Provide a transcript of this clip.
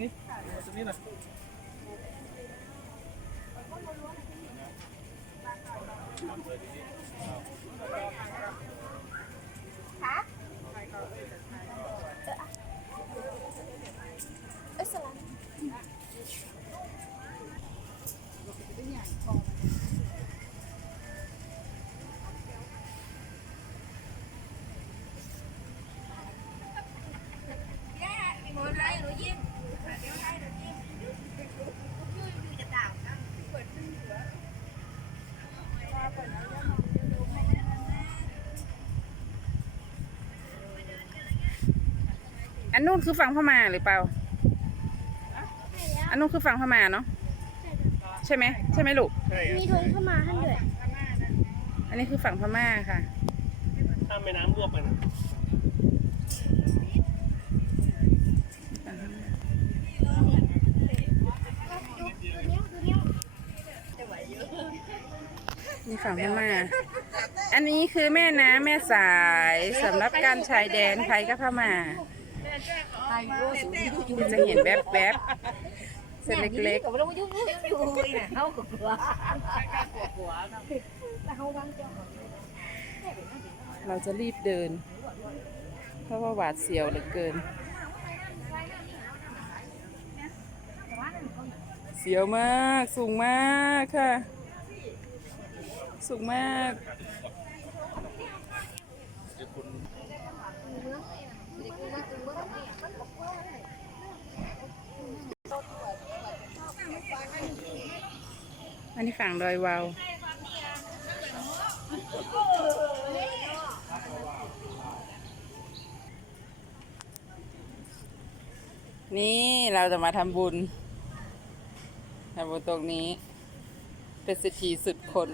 นี้ตรงนี้หน่อ อ้ยสลัดอันนู้นคือฝั่งพม่าหรือเปล่า อันนู้นคือฝั่งพม่าเนาะใช่ไหมใช่ไหมลูกใช่ครับมีธงเข้ามาให้ด้วย à? อันนี้คือฝั่งพม่าค่ะข้ามแม่น้ำรวบไปนะฝั่งพม่านี่ฝั่งพม่า อันนี้คือแม่น้ำแม่สายสำหรับการชายแดนไทยกับพม่า จะเห็นแวบๆบเส้นเล็กก็ไม่ต้องยุ่งยุ่งยุ่งเลยนะเขาก็กลัวเราจะรีบเดิน เพราะว่าหวาดเสียวเหลือเกิน เสียวมาก สูงมากค่ะ สูงมาก อันนี้ฝั่งดอยวาวนี่เราจะมาทำบุญทำบุญตรงนี้ เป็นสิทธิสุดคน